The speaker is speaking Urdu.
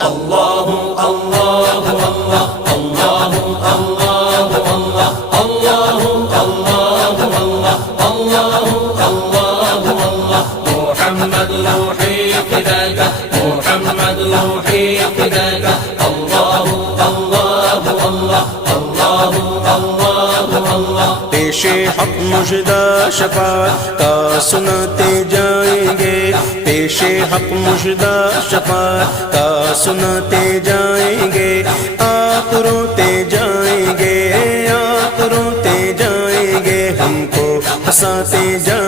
اللہ اللہ اللہ اللہ اللہ اللہ اللہ اللہ اللہ اللہ اللہ محمد روحی فداک محمد روحی فداک اللہ اللہ اللہ اللہ اللہ اللہ پیش حق مژدہ شفاعت کا سناتے جائیں گے پیش حق مژدہ شفاعت کا سناتے جائیں گے آپ روتے جائیں گے آپ روتے جائیں گے ہم کو ہنساتے جائیں گے